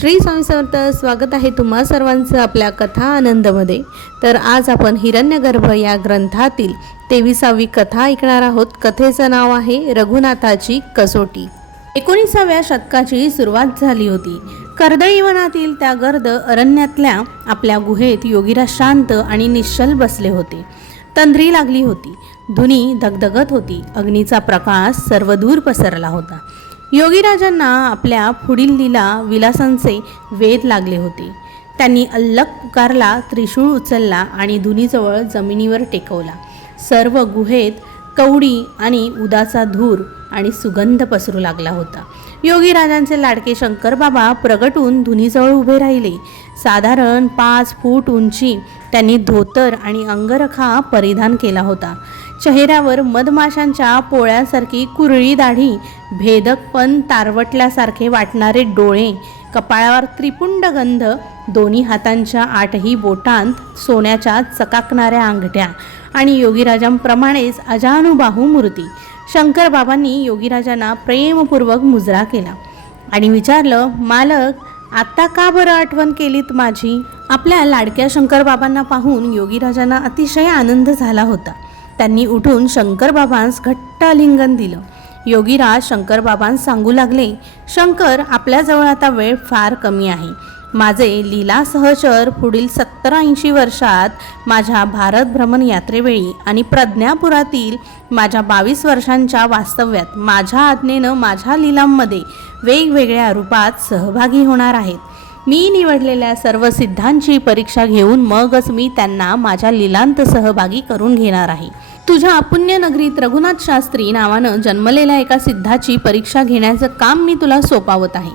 श्री स्वामी समर्थ स्वागत आहे तुम्हा सर्वांचं आपल्या कथा आनंदमध्ये. तर आज आपण हिरण्यगर्भ या ग्रंथातील तेविसावी कथा ऐकणार आहोत. कथेचं नाव आहे रघुनाथाची कसोटी. एकोणीसाव्या शतकाची सुरुवात झाली होती. कर्दळी वनातील त्या गर्द अरण्यातल्या आपल्या गुहेत योगीराज शांत आणि निश्चल बसले होते. तंद्री लागली होती. धुनी धगधगत होती. अग्नीचा प्रकाश सर्वदूर पसरला होता. योगीराजांना आपल्या पुढील लीला विलासांचे वेध लागले होते. त्यांनी अल्लक पुकारला त्रिशूळ उचलला आणि धुनीजवळ जमिनीवर टेकवला. सर्व गुहेत कवडी आणि उदाचा धूर आणि सुगंध पसरू लागला होता. योगीराजांचे लाडके शंकरबाबा प्रगटून धुनीजवळ उभे राहिले. साधारण पाच फूट उंची त्यांनी धोतर आणि अंगरखा परिधान केला होता. चेहऱ्यावर मधमाशांच्या पोळ्यासारखी कुरळी दाढी भेदक पण तारवटल्यासारखे वाटणारे डोळे कपाळावर त्रिपुंड गंध दोन्ही हातांच्या आठही बोटांत सोन्याच्या चकाकणाऱ्या अंगठ्या आणि योगीराजांप्रमाणेच अजानुबाहू मूर्ती. शंकरबाबांनी योगीराजांना प्रेमपूर्वक मुजरा केला आणि विचारलं मालक आत्ता का बरं आठवण केलीत माझी? आपल्या लाडक्या शंकरबाबांना पाहून योगीराजांना अतिशय आनंद झाला होता. त्यांनी उठून शंकरबाबांस घट्ट आलिंगन दिलं. योगीराज शंकरबाबांस सांगू लागले शंकर आपल्याजवळ आता वेळ फार कमी आहे. माझे लीला सहचर पुढील सत्तर ऐंशी वर्षात माझ्या भारत भ्रमण यात्रेवेळी आणि प्रज्ञापुरातील माझ्या बावीस वर्षांच्या वास्तव्यात माझ्या आज्ञेनं माझ्या लीलांमध्ये वेगवेगळ्या रूपात सहभागी होणार आहेत. मी निवडलेल्या सर्व सिद्धांची परीक्षा घेऊन मगच मी त्यांना माझ्या लीलांत सहभागी करून घेणार आहे. तुझ्या पुण्यनगरीत रघुनाथ शास्त्री नावानं जन्मलेल्या एका सिद्धाची परीक्षा घेण्याचं काम मी तुला सोपावत आहे.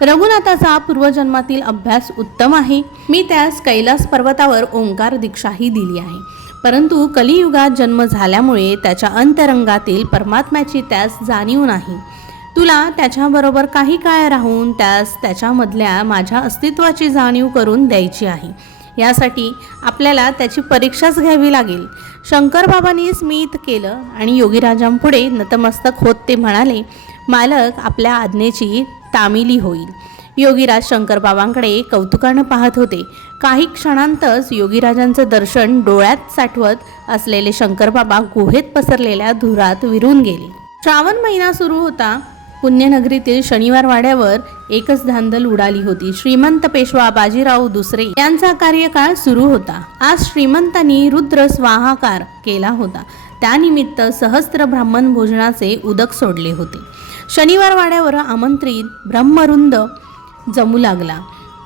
रघुनाथाचा पूर्वजन्मातील अभ्यास उत्तम आहे. मी त्यास कैलास पर्वतावर ओंकार दीक्षाही दिली आहे. परंतु कलियुगात जन्म झाल्यामुळे त्याच्या अंतरंगातील परमात्म्याची त्यास जाणीव नाही. तुला त्याच्याबरोबर काही काळ राहून त्यास त्याच्यामधल्या माझ्या अस्तित्वाची जाणीव करून द्यायची आहे. यासाठी आपल्याला त्याची परीक्षाच घ्यावी लागेल. शंकरबाबांनी स्मित केलं आणि योगीराजांपुढे नतमस्तक होत ते म्हणाले मालक आपल्या आज्ञेची तामिली होईल. योगीराज शंकरबाबांकडे कौतुकानं पाहत होते. काही क्षणांतच योगीराजांचं दर्शन डोळ्यात साठवत असलेले शंकरबाबा गुहेत पसरलेल्या धुरात विरून गेले. श्रावण महिना सुरू होता. पुण्यनगरीतील शनिवार वाड्यावर एकच धांदल उडाली होती. श्रीमंत पेशवा बाजीराव दुसरे यांचा कार्यकाळ सुरू होता. आज श्रीमंतांनी रुद्र स्वाहाकार केला होता. त्यानिमित्त सहस्त्र ब्राह्मण भोजनाचे उदक सोडले होते. शनिवार वाड्यावर आमंत्रित ब्रह्मरुंद जमू लागला.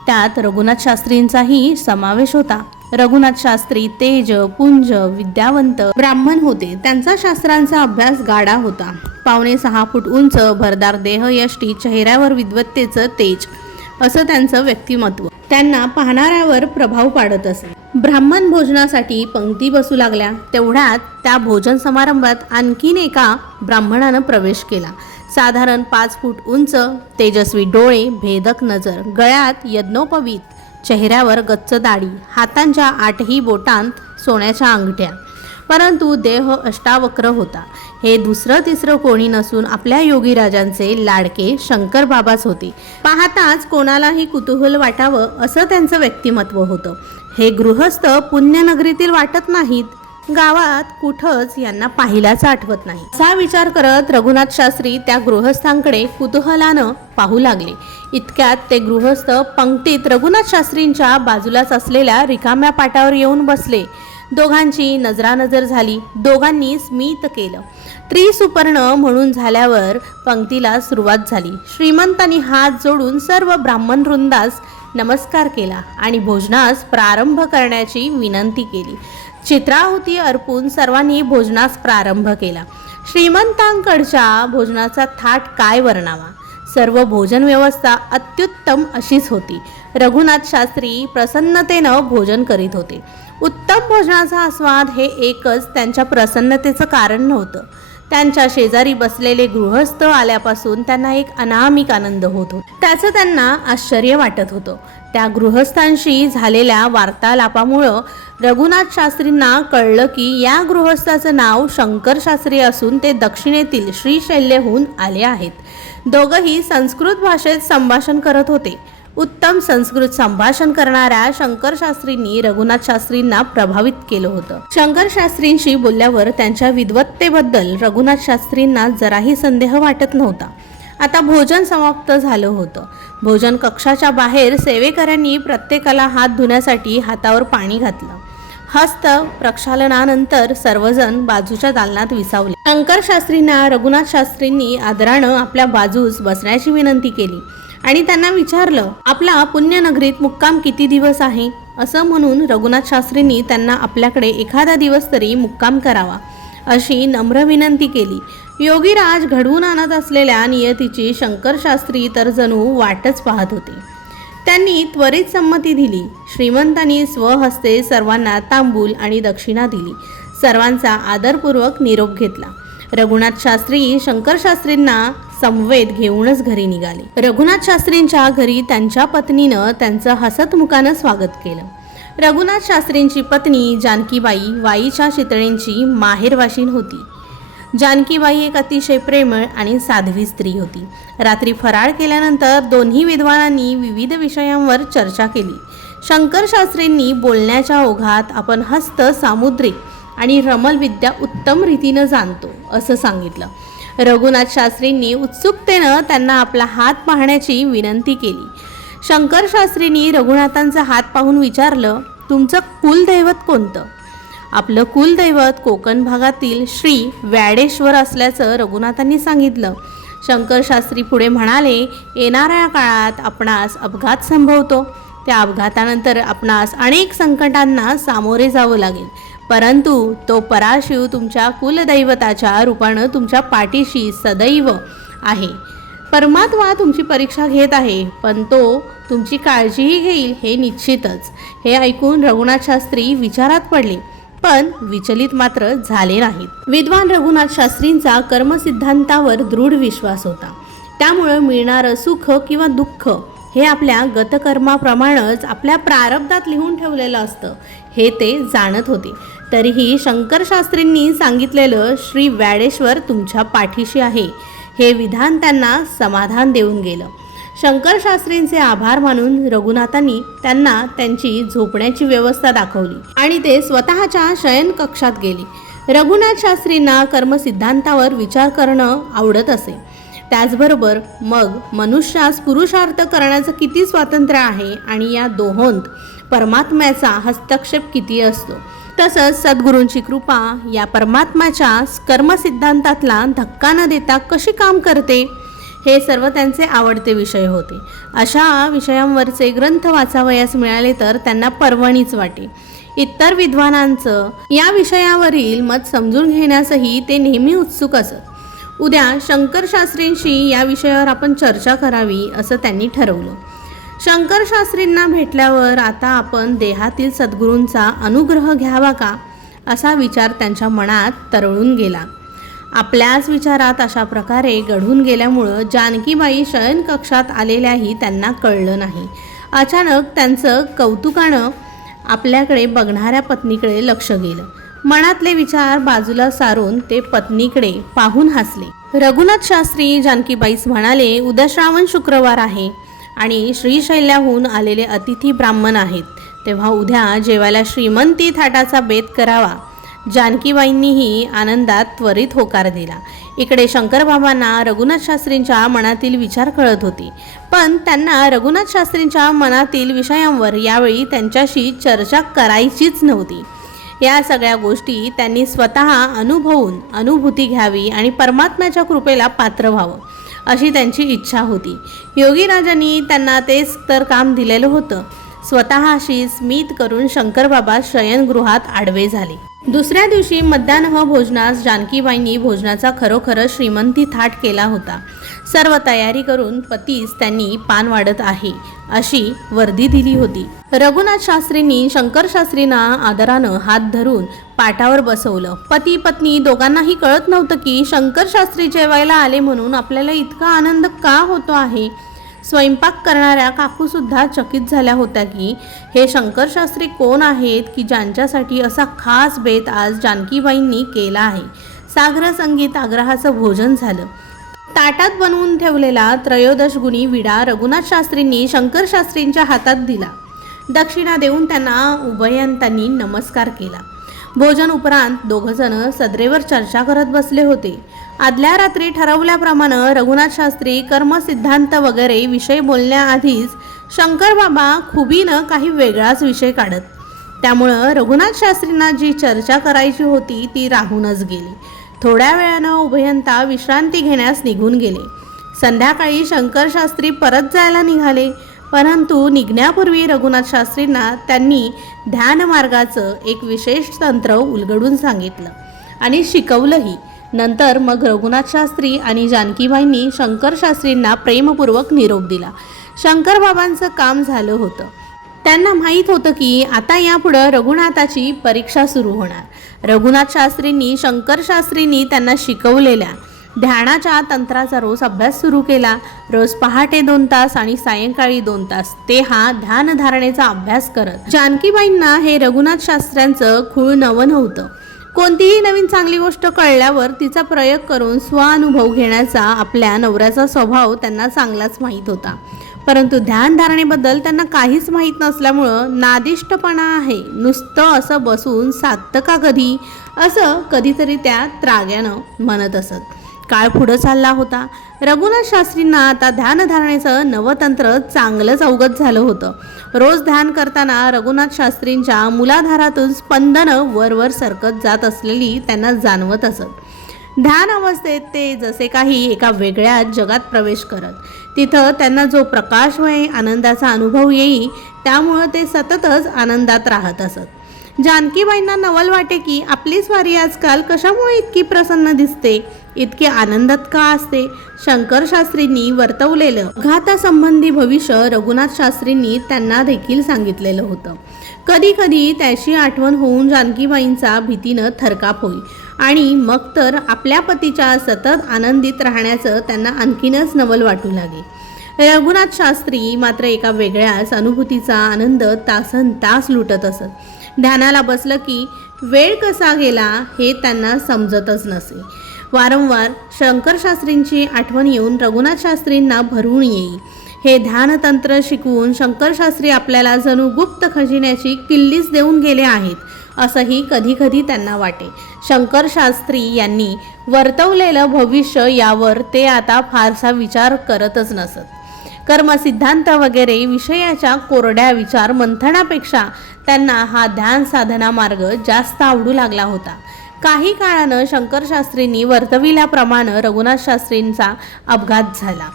त्यात रघुनाथ शास्त्रींचाही समावेश होता. रघुनाथ शास्त्री तेज पुंज विद्यावंत ब्राह्मण होते. त्यांचा शास्त्रांचा अभ्यास गाडा होता. पावणे सहा फूट उंच भरदार देह यष्टी चेहऱ्यावर विद्वत्तेचं तेज असं त्यांचं व्यक्तिमत्व. त्यांना पाहणाऱ्यावर प्रभाव पाडत असे. ब्राह्मण भोजनासाठी पंक्ती बसू लागल्या. तेवढ्यात त्या भोजन समारंभात आणखीन एका ब्राह्मणानं प्रवेश केला. साधारण पाच फूट उंच तेजस्वी डोळे भेदक नजर गळ्यात यज्ञोपवीत चेहऱ्यावर गच्च दाढी हातांच्या आठही बोटांत सोन्याच्या अंगठ्या. परंतु देह अष्टावक्र होता. हे दुसरं तिसरं कोणी नसून आपल्या योगीराजांचे लाडके शंकर बाबाच होते. पाहताच कोणालाही कुतूहल वाटावं असं त्यांचं व्यक्तिमत्व होतं. हे गृहस्थ पुण्यनगरीतील वाटत नाहीत. गावात कुठंच यांना पाहिल्याचं आठवत नाही. असा विचार करत रघुनाथ शास्त्री त्या गृहस्थांकडे कुतूहलानं पाहू लागले. इतक्यात ते गृहस्थ पंक्तीत रघुनाथ शास्त्रींच्या बाजूलाच असलेल्या रिकाम्या पाटावर येऊन बसले. दोघांची नजरानजर झाली. दोघांनी स्मित केलं. त्रिसुपर्ण म्हणून झाल्यावर पंक्तीला सुरुवात झाली. श्रीमंतांनी हात जोडून सर्व ब्राह्मण वृंदास नमस्कार केला आणि भोजनास प्रारंभ करण्याची विनंती केली. चित्राहुती अर्पून सर्वांनी भोजनास प्रारंभ केला. श्रीमंतांकडच्या भोजनाचा थाट काय वर्णावा? सर्व भोजन व्यवस्था अत्युत्तम अशीच होती. रघुनाथ शास्त्री प्रसन्नतेनं भोजन करीत होते. उत्तम भोजनाचा आस्वाद हे एकच त्यांच्या प्रसन्नतेचं कारण नव्हतं. त्यांच्या शेजारी बसलेले गृहस्थ आल्यापासून त्यांना एक अनामिक आनंद होत होता. त्याचं त्यांना आश्चर्य वाटत होतं. त्या गृहस्थांशी झालेल्या वार्तालापामुळं रघुनाथ शास्त्रींना कळलं की या गृहस्थाचं नाव शंकर शास्त्री असून ते दक्षिणेतील श्रीशैल्यहून आले आहेत. दोघंही संस्कृत भाषेत संभाषण करत होते. उत्तम संस्कृत संभाषण करणाऱ्या शंकर शास्त्रींनी रघुनाथ शास्त्रींना प्रभावित केलं होतं. शंकर शास्त्रींशी बोलल्यावर त्यांच्या विद्वत्तेबद्दल रघुनाथ शास्त्रींना जराही संदेह वाटत नव्हता. आता भोजन समाप्त झालं होतं. भोजन कक्षाच्या बाहेर सेवेकऱ्यांनी प्रत्येकाला हात धुण्यासाठी हातावर पाणी घातलं. हस्त प्रक्षालनानंतर सर्वजण बाजूच्या दालनात विसावले. शंकर शास्त्रींना रघुनाथ शास्त्रींनी आदरानं आपल्या बाजूस बसण्याची विनंती केली. आणि त्यांना विचारलं आपला पुण्यनगरीत मुक्काम किती दिवस आहे? असं म्हणून रघुनाथ शास्त्रींनी त्यांना आपल्याकडे एखादा दिवस तरी मुक्काम करावा अशी नम्र विनंती केली. योगीराज घडवून आणत असलेल्या नियतीची शंकर शास्त्री तर जणू वाटच पाहत होते. त्यांनी त्वरित संमती दिली. श्रीमंतांनी स्वहस्ते सर्वांना तांबूल आणि दक्षिणा दिली. सर्वांचा आदरपूर्वक निरोप घेतला. रघुनाथ शास्त्री शंकर शास्त्रींना समवेत घेऊनच घरी निघाले. रघुनाथ शास्त्रींच्या घरी त्यांच्या पत्नीनं त्यांचं हसतमुखानं स्वागत केलं. रघुनाथ शास्त्रींची पत्नी जानकीबाई वाईच्या चितळेंची माहेरवाशीन होती. जानकीबाई एक अतिशय प्रेमळ आणि साध्वी स्त्री होती. रात्री फराळ केल्यानंतर दोन्ही विद्वानांनी विविध विषयांवर चर्चा केली. शंकर शास्त्रींनी बोलण्याच्या ओघात आपण हस्त सामुद्रिक आणि रमल विद्या उत्तम रीतीनं जाणतो असं सांगितलं. रघुनाथ शास्त्रींनी उत्सुकतेनं त्यांना आपला हात पाहण्याची विनंती केली. शंकर शास्त्रींनी रघुनाथांचा हात पाहून विचारलं तुमचं कुलदैवत कोणतं? आपलं कुलदैवत कोकण भागातील श्री व्याडेश्वर असल्याचं रघुनाथांनी सांगितलं. शंकर शास्त्री पुढे म्हणाले येणाऱ्या काळात आपणास अपघात संभवतो. त्या अपघातानंतर आपणास अनेक संकटांना सामोरे जावं लागेल. परंतु तो पराशिव तुमच्या कुलदैवताच्या रूपानं तुमच्या पाठीशी सदैव आहे. परमात्मा तुमची परीक्षा घेत आहे पण तो तुमची काळजीही घेईल हे निश्चितच. हे ऐकून रघुनाथ शास्त्री विचारात पडले पण विचलित मात्र झाले नाहीत. विद्वान रघुनाथ शास्त्रींचा कर्मसिद्धांतावर दृढ विश्वास होता. त्यामुळं मिळणारं सुख किंवा दुःख हे आपल्या गतकर्माप्रमाणेच आपल्या प्रारब्धात लिहून ठेवलेलं असतं. हे ते जाणत होते. तरीही शंकरशास्त्रींनी सांगितलेलं श्री व्याडेश्वर तुमच्या पाठीशी आहे. हे विधान त्यांना समाधान देऊन गेलं. शंकरशास्त्रींचे आभार मानून रघुनाथांनी त्यांना त्यांची झोपण्याची व्यवस्था दाखवली आणि ते स्वतःच्या शयन कक्षात गेले. रघुनाथ शास्त्रींना कर्मसिद्धांतावर विचार करणं आवडत असे. त्याचबरोबर मग मनुष्यास पुरुषार्थ करण्याचं किती स्वातंत्र्य आहे आणि या दोहोंत परमात्म्याचा हस्तक्षेप किती असतो? तसंच सद्गुरूंची कृपा या परमात्म्याच्या कर्मसिद्धांतातला धक्का न देता कशी काम करते? हे सर्व त्यांचे आवडते विषय होते. अशा विषयांवरचे ग्रंथ वाचावयास मिळाले तर त्यांना पर्वणीच वाटे. इतर विद्वानांचं या विषयावरील मत समजून घेण्यासही ते नेहमी उत्सुक असत. उद्या शंकर शास्त्रींशी या विषयावर आपण चर्चा करावी असं त्यांनी ठरवलं. शंकर शास्त्रींना भेटल्यावर आता आपण देहातील सद्गुरूंचा अनुग्रह घ्यावा का? असा विचार त्यांच्या मनात तरळून गेला. आपल्याच विचारात अशा प्रकारे घडून गेल्यामुळं जानकीबाई शयन कक्षात आलेल्याही त्यांना कळलं नाही. अचानक त्यांचं कौतुकानं आपल्याकडे बघणाऱ्या पत्नीकडे लक्ष गेलं. मनातले विचार बाजूला सारून ते पत्नीकडे पाहून हसले. रघुनाथ शास्त्री जानकीबाईस म्हणाले उद्या श्रावण शुक्रवार आहे आणि श्रीशैल्याहून आलेले अतिथी ब्राह्मण आहेत. तेव्हा उद्या जेवायला श्रीमंती थाटाचा बेत करावा. जानकीबाईंनीही आनंदात त्वरित होकार दिला. इकडे शंकरबाबांना रघुनाथ शास्त्रींच्या मनातील विचार कळत होते. पण त्यांना रघुनाथ शास्त्रींच्या मनातील विषयांवर यावेळी त्यांच्याशी चर्चा करायचीच नव्हती. या सगळ्या गोष्टी त्यांनी स्वतः अनुभवून अनुभूती घ्यावी आणि परमात्म्याच्या कृपेला पात्र व्हावं अशी त्यांची इच्छा होती. योगीराजांनी त्यांना तेच तर काम दिलेलं होतं. स्वतःशी स्मित करून शंकरबाबा शयनगृहात आडवे झाले. दुसऱ्या दिवशी मध्यान्ह भोजनास जानकीबाईंनी भोजनाचा खरोखरच श्रीमंती थाट केला होता. सर्व तयारी करून पतीस त्यांनी पान वाढत आहे अशी वर्दी दिली होती. रघुनाथ शास्त्रींनी शंकर शास्त्रींना आदरानं हात धरून पाटावर बसवलं. पती पत्नी दोघांनाही कळत नव्हतं की शंकर शास्त्री जेवायला आले म्हणून आपल्याला इतका आनंद का होतो आहे? स्वयंपाक करणाऱ्या काकूसुद्धा चकित झाल्या होत्या की हे शंकरशास्त्री कोण आहेत की ज्यांच्यासाठी असा खास बेत आज जानकीबाईंनी केला आहे? सागर संगीत आग्रहाचं भोजन झालं. ताटात बनवून ठेवलेला त्रयोदश गुणी विडा रघुनाथ शास्त्रींनी शंकरशास्त्रींच्या हातात दिला. दक्षिणा देऊन त्यांना उभयंतांनी नमस्कार केला. भोजन उपरांत दोघंजण सदरेवर चर्चा करत बसले होते. आदल्या रात्री ठरवल्याप्रमाणे रघुनाथ शास्त्री कर्मसिद्धांत वगैरे विषय बोलण्याआधीच शंकर बाबा खुबीनं काही वेगळाच विषय काढत. त्यामुळं रघुनाथ शास्त्रींना जी चर्चा करायची होती ती राहूनच गेली. थोड्या वेळानं उभयंता विश्रांती घेण्यास निघून गेले. संध्याकाळी शंकर शास्त्री परत जायला निघाले. परंतु निघण्यापूर्वी रघुनाथ शास्त्रींना त्यांनी ध्यानमार्गाचं एक विशेष तंत्र उलगडून सांगितलं आणि शिकवलंही. नंतर मग रघुनाथ शास्त्री आणि जानकीबाईंनी शंकर शास्त्रींना प्रेमपूर्वक निरोप दिला. शंकर बाबांचं काम झालं होतं. त्यांना माहीत होतं की आता यापुढं रघुनाथाची परीक्षा सुरू होणार. रघुनाथ शास्त्रींनी शंकर शास्त्रींनी त्यांना शिकवलेल्या ध्यानाच्या तंत्राचा रोज अभ्यास सुरू केला. रोज पहाटे दोन तास आणि सायंकाळी दोन तास. ते हा ध्यानधारणेचा अभ्यास करत. जानकीबाईंना हे रघुनाथ शास्त्र्यांचं खूळ नवं नव्हतं. कोणतीही नवीन चांगली गोष्ट कळल्यावर तिचा प्रयोग करून स्वानुभव घेण्याचा आपल्या नवऱ्याचा स्वभाव त्यांना चांगलाच माहीत होता. परंतु ध्यानधारणेबद्दल त्यांना काहीच माहीत नसल्यामुळं नादिष्टपणा आहे. नुसतं असं बसून साधतं का कधी? असं कधीतरी त्या त्राग्यानं म्हणत असत. काळ पुढं चालला होता. रघुनाथ शास्त्रींना आता ध्यानधारणेचं नवतंत्र चांगलंच अवगत झालं होतं. रोज ध्यान करताना रघुनाथ शास्त्रींच्या मुलाधारातून स्पंदनं वरवर सरकत जात असलेली त्यांना जाणवत असत. ध्यान अवस्थेत ते जसे काही एका वेगळ्या जगात प्रवेश करत. तिथं त्यांना जो प्रकाशमय आनंदाचा अनुभव येई त्यामुळं ते सततच आनंदात राहत असत. जानकीबाईंना नवल वाटे की आपली स्वारी आजकाल कशामुळे इतकी प्रसन्न दिसते? इतके आनंदात का असते? शंकरशास्त्रींनी वर्तवलेलं घातासंबंधी भविष्य रघुनाथ शास्त्रींनी त्यांना देखील सांगितलेलं होतं. कधी कधी त्याची आठवण होऊन जानकीबाईंचा भीतीनं थरकाप होई. आणि मग तर आपल्या पतीच्या सतत आनंदित राहण्याचं त्यांना आणखीनच नवल वाटू लागे. रघुनाथ शास्त्री मात्र एका वेगळ्याच अनुभूतीचा आनंद तासन तास लुटत असत. ध्यानाला बसलं की वेळ कसा गेला हे त्यांना समजतच नसे. वारंवार शंकरशास्त्रींची आठवण येऊन रघुनाथ शास्त्रींना भरून येईल. हे ध्यानतंत्र शिकवून शंकरशास्त्री आपल्याला जणू गुप्त खजिन्याची किल्लीच देऊन गेले आहेत असंही कधी कधी त्यांना वाटे. शंकरशास्त्री यांनी वर्तवलेलं भविष्य यावर ते आता फारसा विचार करतच नसत. कर्मसिद्धांत वगैरे विषयाच्या कोरड्या विचार मंथनापेक्षा त्यांना हा ध्यान साधना मार्ग जास्त आवडू लागला होता. काही काळानं शंकरशास्त्रींनी वर्तविल्याप्रमाणं वर्तविल्याप्रमाणे रघुनाथ शास्त्रींचा अपघात झाला.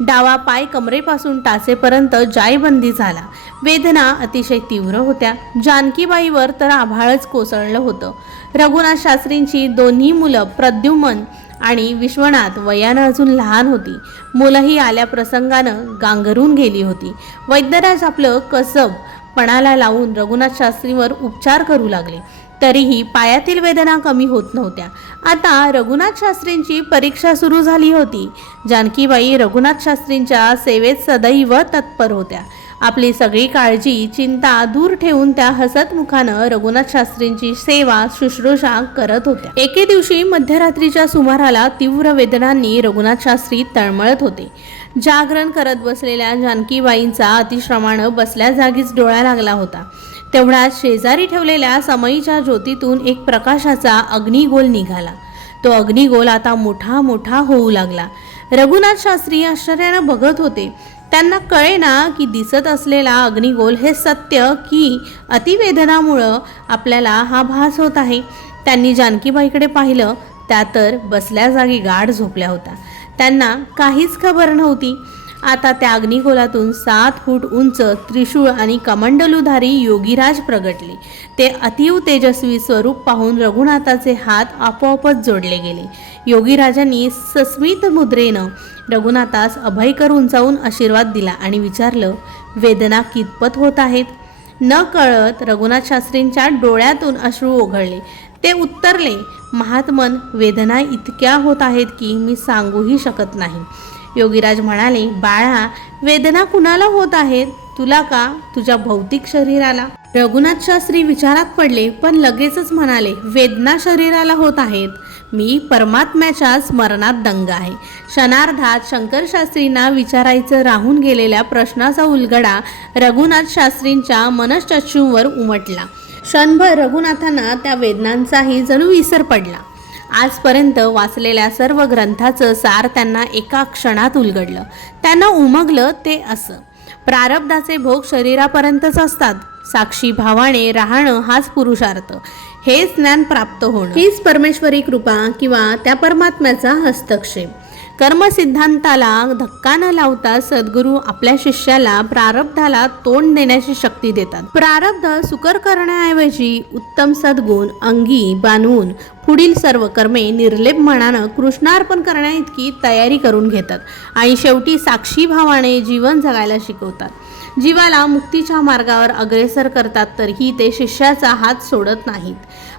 डावा पाय कमरेपासून टाचेपर्यंत जायबंदी झाला. वेदना अतिशय तीव्र होत्या. जानकीबाईवर तर आभाळच कोसळलं होतं. रघुनाथ शास्त्रींची दोन्ही मुलं प्रद्युमन आणि विश्वनाथ वयानं अजून लहान होती. मुलंही आल्या प्रसंगानं गांगरून गेली होती. वैद्यराज आपलं कसब पणाला लावून रघुनाथ शास्त्रीवर उपचार करू लागले. तरीही पायातील वेदना कमी होत नव्हत्या. आता रघुनाथ शास्त्रींची परीक्षा सुरू झाली होती. जानकीबाई रघुनाथ शास्त्रींच्या सेवेत सदैव तत्पर होत्या. आपली सगळी काळजी चिंता दूर ठेवून त्या हसत मुखानं रघुनाथ शास्त्रींची सेवा शुश्रूषा करत होत्या. एके दिवशी मध्यरात्रीच्या सुमाराला तीव्र वेदनांनी रघुनाथ शास्त्री तळमळत होते. जागरण करत बसलेल्या जानकीबाईंचा अतिश्रमानं बसल्या जागीच डोळा लागला होता. तेवढ्यात शेजारी ठेवलेल्या समईच्या ज्योतीतून एक प्रकाशाचा अग्निगोल निघाला. तो अग्निगोल आता मोठा मोठा होऊ लागला. रघुनाथ शास्त्री आश्चर्यानं बघत होते. त्यांना कळेना की दिसत असलेला अग्निगोल हे सत्य की अतिवेदनामुळं आपल्याला हा भास होत आहे. त्यांनी जानकीबाईकडे पाहिलं. त्या तर बसल्या जागी गाढ झोपल्या होत्या. त्यांना काहीच खबर नव्हती. आता त्या अग्निगोलातून सात फूट उंच त्रिशूळ आणि कमंडलुधारी योगीराज प्रगटले. ते अतिव तेजस्वी स्वरूप पाहून रघुनाथाचे हात आपोआपच जोडले गेले. योगीराजांनी सस्मित मुद्रेनं रघुनाथास अभयकर उंचावून आशीर्वाद दिला आणि विचारलं वेदना कितपत होत आहेत? न कळत रघुनाथ शास्त्रींच्या डोळ्यातून अश्रू ओघळले. ते उत्तरले महात्मन वेदना इतक्या होत आहेत की मी सांगूही शकत नाही. योगीराज म्हणाले बाळा वेदना कुणाला होत आहेत? तुला का? तुझ्या भौतिक शरीराला. रघुनाथ शास्त्री विचारात पडले पण लगेचच म्हणाले वेदना शरीराला होत आहेत. मी परमात्म्याच्या स्मरणात दंग आहे. क्षणार्धात शंकर शास्त्रींना विचारायचं राहून गेलेल्या प्रश्नाचा उलगडा रघुनाथ शास्त्रींच्या मनश्चक्षूंवर उमटला. क्षणभर रघुनाथांना त्या वेदनांचाही जणू विसर पडला. आजपर्यंत वाचलेल्या सर्व ग्रंथाचं सार त्यांना एका क्षणात उलगडलं. त्यांना उमगलं ते असं. प्रारब्धाचे भोग शरीरापर्यंतच असतात. साक्षी भावाने राहणं हाच पुरुषार्थ. हेच ज्ञान प्राप्त होणं. हीच परमेश्वरी कृपा किंवा त्या परमात्म्याचा हस्तक्षेप. कर्मसिद्धांताला धक्का न लावता सद्गुरू आपल्या शिष्याला प्रारब्धाला तोंड देण्याची शक्ती देतात. प्रारब्ध सुकर करण्याऐवजी उत्तम सद्गुण अंगी बांधून पुढील सर्व कर्मे निर्लेप मनानं कृष्णार्पण करण्याइतकी तयारी करून घेतात आणि शेवटी साक्षी भावाने जीवन जगायला शिकवतात. जीवाला मुक्तीच्या मार्गावर अग्रेसर करतात तरीही ते शिष्याचा हात सोडत नाहीत.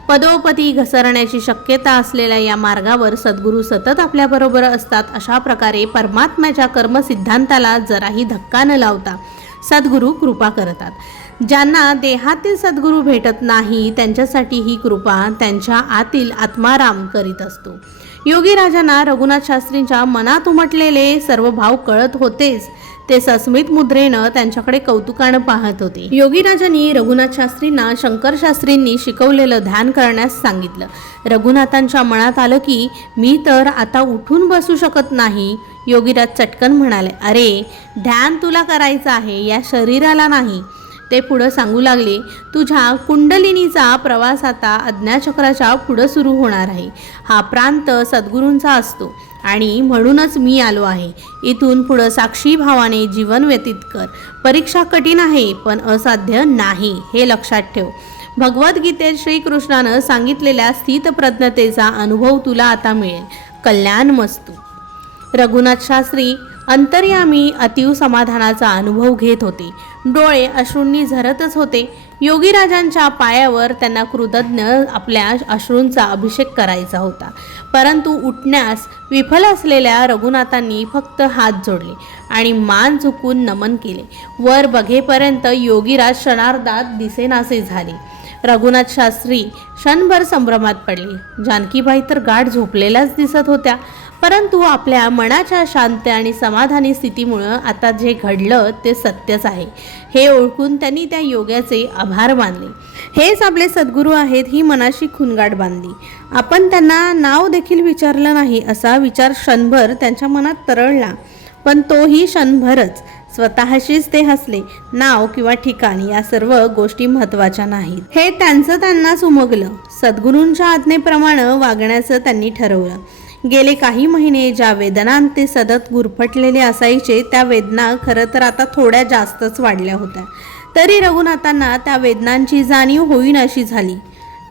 पदोपदी घसरण्याची शक्यता असलेल्या या मार्गावर सद्गुरू सतत आपल्याबरोबर असतात अशा प्रकारे परमात्म्याच्या कर्मसिद्धांताला जराही धक्का न लावता सद्गुरू कृपा करतात. ज्यांना देहातील सद्गुरू भेटत नाही त्यांच्यासाठी ही कृपा त्यांच्या आतील आत्माराम करीत असतो. योगी राजांना रघुनाथ शास्त्रींच्या मनात उमटलेले सर्व भाव कळत होतेच. ते सस्मित मुद्रेनं त्यांच्याकडे कौतुकानं पाहत होते. योगीराजांनी रघुनाथ शास्त्रींना शंकर शास्त्रींनी शिकवलेलं ध्यान करण्यास सांगितलं. रघुनाथांच्या मनात आलं की मी तर आता उठून बसू शकत नाही योगीराज चटकन म्हणाले. अरे ध्यान तुला करायचं आहे या शरीराला नाही. ते पुढं सांगू लागले तुझ्या कुंडलिनीचा प्रवास आता अज्ञाचक्राच्या पुढं सुरू होणार आहे. हा प्रांत सद्गुरूंचा असतो आणि म्हणूनच मी आलो आहे. इथून पुढं साक्षी भावाने जीवन व्यतीत कर. परीक्षा कठीण आहे पण असाध्य नाही हे लक्षात ठेव. भगवद्गीतेत श्रीकृष्णानं सांगितलेल्या स्थितप्रज्ञतेचा अनुभव तुला आता मिळेल. कल्याण मस्तू. रघुनाथ शास्त्री अंतर्यामी अतीव समाधानाचा अनुभव घेत होते. डोळे अश्रूंनी झरतच होते. योगीराजांच्या पायावर त्यांना कृतज्ञ आपल्या अश्रूंचा अभिषेक करायचा होता. परंतु उठण्यास विफल असलेल्या रघुनाथांनी फक्त हात जोडले आणि मान झुकून नमन केले. वर बघेपर्यंत योगीराज क्षणार्धात दिसेनासे झाले. रघुनाथ शास्त्री क्षणभर संभ्रमात पडले. जानकीबाई तर गाठ झोपलेल्याच दिसत होत्या. परंतु आपल्या मनाच्या शांत आणि समाधानी स्थितीमुळं आता जे घडलं ते सत्यच आहे. हे ओळखून त्यांनी त्या योग्याचे आभार मानले. हेच आपले सद्गुरू आहेत ही मनाशी खुनगाठ बांधली. आपण त्यांना नाव देखील विचारलं नाही असा विचार क्षणभर त्यांच्या मनात तरळला. पण तोही क्षणभरच. स्वतःशीच ते हसले. नाव किंवा ठिकाण या सर्व गोष्टी महत्त्वाच्या नाहीत. हे त्यांचं त्यांनाच उमगलं. सद्गुरूंच्या आज्ञेप्रमाणे वागण्याचं त्यांनी ठरवलं. गेले काही महिने ज्या वेदनांत ते सतत गुरफटलेले असायचे त्या वेदना खरं तर आता थोड्या जास्तच वाढल्या होत्या. तरी रघुनाथांना त्या वेदनांची जाणीव होईन अशी झाली.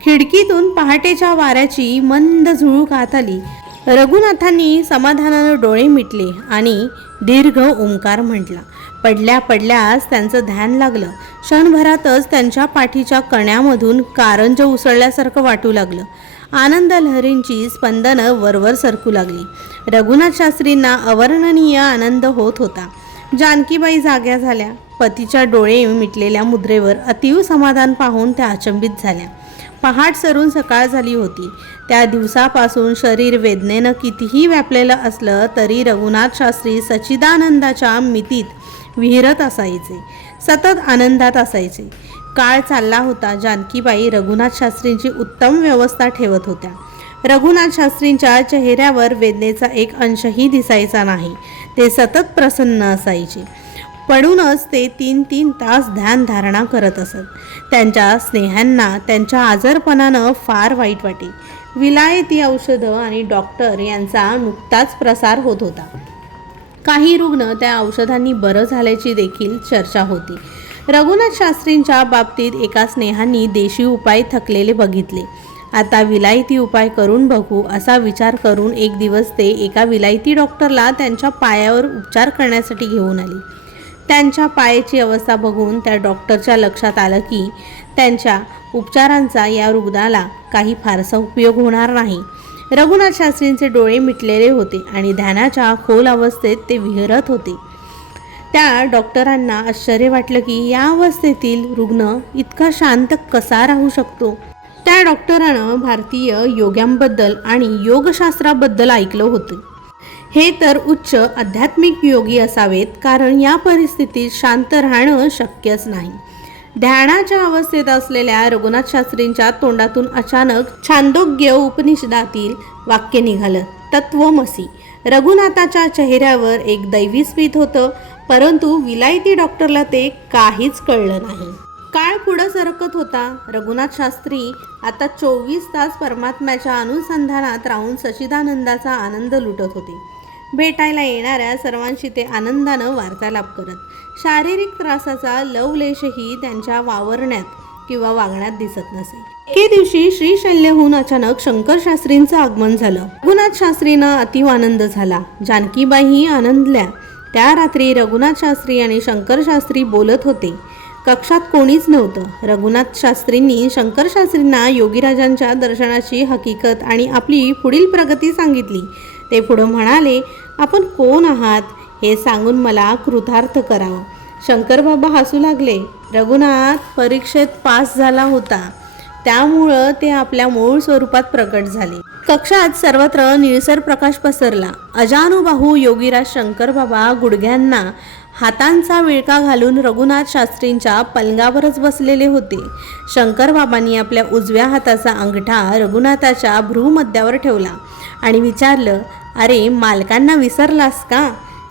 खिडकीतून पहाटेच्या वाऱ्याची मंद झुळूक आत आली. रघुनाथांनी समाधानानं डोळे मिटले आणि दीर्घ ओंकार म्हटला. पडल्या पडल्यास त्यांचं ध्यान लागलं. क्षणभरातच त्यांच्या पाठीच्या कण्यामधून कारंज उसळल्यासारखं वाटू लागलं. आनंद लहरींची स्पंदनं वरवर सरकू लागली. रघुनाथ शास्त्रींना अवर्णनीय आनंद होत होता. जानकीबाई जाग्या झाल्या. पतीच्या डोळे मिटलेल्या मुद्रेवर अतीव समाधान पाहून त्या अचंबित झाल्या. पहाट सरून सकाळ झाली होती. त्या दिवसापासून शरीर वेदनेनं कितीही व्यापलेलं असलं तरी रघुनाथ शास्त्री सचिदानंदाच्या मितीत विहिरत असायचे. सतत आनंदात असायचे. काळ चालला होता. जानकीबाई रघुनाथ शास्त्रींची उत्तम व्यवस्था ठेवत होत्या. रघुनाथ शास्त्रींच्या चेहऱ्यावर वेदनेचा एक अंशही दिसायचा नाही. ते सतत प्रसन्न असायचे. पडूनच ते तीन तीन तास ध्यान धारणा करत असत. त्यांच्या स्नेहांना त्यांच्या आजारपणानं फार वाईट वाटे. विलायती औषधं आणि डॉक्टर यांचा नुकताच प्रसार होत होता. काही रुग्ण त्या औषधांनी बरं झाल्याची देखील चर्चा होती. रघुनाथ शास्त्रींच्या बाबतीत एका स्नेहांनी देशी उपाय थकलेले बघितले. आता विलायती उपाय करून बघू असा विचार करून एक दिवस ते एका विलायती डॉक्टरला त्यांच्या पायावर उपचार करण्यासाठी घेऊन आले. त्यांच्या पायाची अवस्था बघून त्या डॉक्टरच्या लक्षात आलं की त्यांच्या उपचारांचा या रुग्णाला काही फारसा उपयोग होणार नाही. रघुनाथ शास्त्रींचे डोळे मिटलेले होते आणि ध्यानाच्या खोल अवस्थेत ते विहरत होते. त्या डॉक्टरांना आश्चर्य वाटलं की या अवस्थेतील रुग्ण इतका शांत कसा राहू शकतो? त्या डॉक्टरानं भारतीय योग्यांबद्दल आणि योगशास्त्राबद्दल ऐकलं होतं. हे तर उच्च आध्यात्मिक योगी असावेत कारण या परिस्थितीत शांत राहणं शक्यच नाही. ध्यानाच्या अवस्थेत असलेल्या रघुनाथ शास्त्रींच्या तोंडातून अचानक छांदोग्य उपनिषदातील वाक्य निघालं. तत्वमसी. रघुनाथाच्या चेहऱ्यावर एक दैवी स्मित होतं. परंतु विलायती डॉक्टरला ते काहीच कळलं नाही. काळ पुढं सरकत होता. रघुनाथ शास्त्री आता चोवीस तास परमात्म्याच्या अनुसंधानात राहून सचिदानंदाचा आनंद लुटत होते. भेटायला येणाऱ्या सर्वांशी ते आनंदानं वार्तालाप करत. शारीरिक त्रासाचा लवलेशही त्यांच्या वावरण्यात किंवा वागण्यात दिसत नसे. एके दिवशी श्रीशैल्यहून अचानक शंकर शास्त्रींचं आगमन झालं. रघुनाथ शास्त्रींना अतिव आनंद झाला. जानकीबाईही आनंदल्या त्या रात्री रघुनाथ शास्त्री आणि शंकर शास्त्री बोलत होते. कक्षात कोणीच नव्हतं. रघुनाथ शास्त्रींनी शंकर शास्त्रींना योगीराजांच्या दर्शनाची हकीकत आणि आपली पुढील प्रगती सांगितली. ते पुढं म्हणाले आपण कोण आहात? हे सांगून मला कृतार्थ करावं शंकर बाबा हसू लागले. रघुनाथ परीक्षेत पास झाला होता. त्यामुळं ते आपल्या मूळ स्वरूपात प्रकट झाले. कक्षात सर्वत्र निळसर प्रकाश पसरला. अजानुबाहू योगीराज शंकरबाबा गुडघ्यांना हातांचा विळका घालून रघुनाथ शास्त्रींच्या पलंगावरच बसलेले होते. शंकरबाबांनी आपल्या उजव्या हाताचा अंगठा रघुनाथाच्या भ्रूमध्यावर ठेवला आणि विचारलं अरे मालकांना विसरलास का?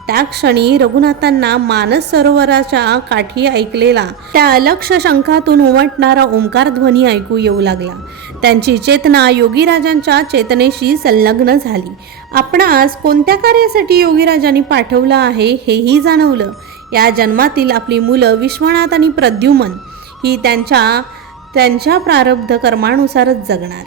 त्या क्षणी रघुनाथांना मानस सरोवराच्या काठी ऐकलेला त्या अलक्ष शंखातून उमटणारा ओंकार ध्वनी ऐकू येऊ लागला. त्यांची चेतना योगीराजांच्या चेतनेशी संलग्न झाली. आपणास कोणत्या कार्यासाठी योगीराजांनी पाठवलं आहे हेही जाणवलं. या जन्मातील आपली मुलं विश्वनाथ आणि प्रद्युमन ही त्यांच्या त्यांच्या प्रारब्ध कर्मानुसारच जगणार.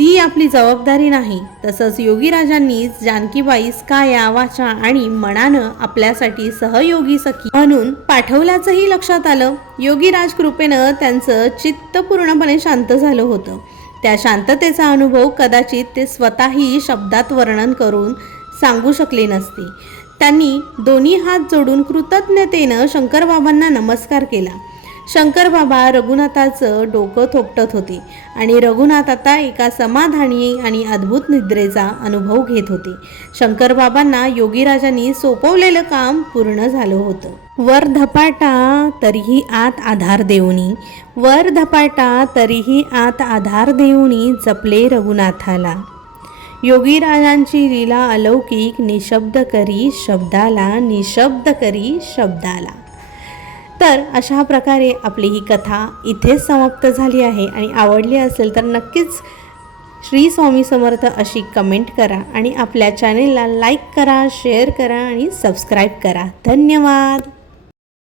ती आपली जबाबदारी नाही. तसंच योगीराजांनी जानकीबाईस काया वाचा आणि मनानं आपल्यासाठी सहयोगी सखी म्हणून पाठवल्याचंही लक्षात आलं. योगीराज कृपेनं त्यांचं चित्त पूर्णपणे शांत झालं होतं. त्या शांततेचा अनुभव कदाचित ते स्वतःही शब्दात वर्णन करून सांगू शकले नसते. त्यांनी दोन्ही हात जोडून कृतज्ञतेनं शंकरबाबांना नमस्कार केला. शंकर बाबा रघुनाथाचं डोकं थोपटत होते आणि रघुनाथ आता एका समाधानी आणि अद्भुत निद्रेचा अनुभव घेत होते. शंकर बाबांना योगीराजांनी सोपवलेलं काम पूर्ण झालं होतं. वर धपाटा तरीही आत आधार देऊनी वर धपाटा तरीही आत आधार देऊनी जपले रघुनाथाला. योगीराजांची लीला अलौकिक निशब्द करी शब्दाला निशब्द करी शब्दाला. तर अशा प्रकारे आपली ही कथा इथेच समाप्त झाली आहे. आणि आवडली असेल तर नक्कीच श्री स्वामी समर्थ अशी कमेंट करा आणि आपल्या चॅनेलला लाईक करा शेअर करा आणि सबस्क्राईब करा. धन्यवाद!